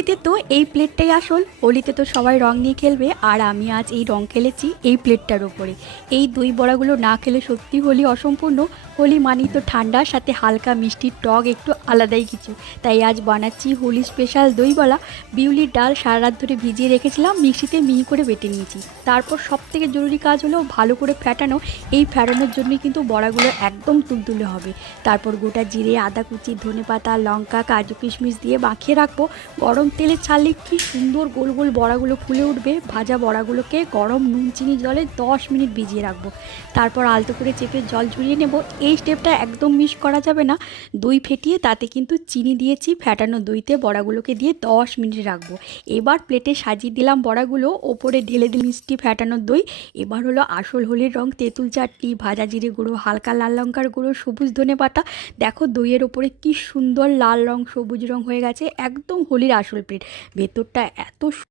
হোলিতে তো এই প্লেটটাই আসল। হোলিতে তো সবাই রং নিয়ে খেলবে, আর আমি আজ এই রং খেলেছি এই প্লেটটার ওপরে। এই দই বড়াগুলো না খেলে সত্যি হোলি অসম্পূর্ণ। হোলি মানেই তো ঠান্ডার সাথে হালকা মিষ্টির টক একটু আলাদাই কিছু। তাই আজ বানাচ্ছি হোলি স্পেশাল দই বড়া। বিউলির ডাল সারা রাত ধরে ভিজিয়ে রেখেছিলাম, মিক্সিতে মিহি করে বেটে নিয়েছি। তারপর সব থেকে জরুরি কাজ হলো ভালো করে ফ্যাটানো। এই ফ্যাটানোর জন্যই কিন্তু বড়াগুলো একদম তুলতুলে হবে। তারপর গোটা জিরে, আদা কুচি, ধনেপাতা, লঙ্কা, কাজু কিশমিশ দিয়ে মাখিয়ে রাখবো। গরম তেলে ছাড়লে কি সুন্দর গোল গোল বড়াগুলো ফুলে উঠবে। ভাজা বড়াগুলোকে গরম নুন চিনি জলে 10 মিনিট ভিজিয়ে রাখবো। তারপর আলতো করে চেপে জল ঝরিয়ে নেব। এই স্টেপটা একদম মিস করা যাবে না। দই ফেটিয়ে তাতে কিন্তু চিনি দিয়েছি, ফ্যাটানো দইতে বড়াগুলোকে দিয়ে 10 মিনিট রাখবো। এবার প্লেটে সাজিয়ে দিলাম বড়াগুলো, ওপরে ঢেলে দিল মিষ্টি ফ্যাটানো দই। এবার হলো আসল হোলির রং, তেঁতুল চাটনি, ভাজা জিরে গুঁড়ো, হালকা লাল লঙ্কার গুঁড়ো, সবুজ ধনেপাতা। দেখো দইয়ের ওপরে কি সুন্দর লাল রং সবুজ রং হয়ে গেছে, একদম হোলির আসল প্লেট। ভেতরটা এত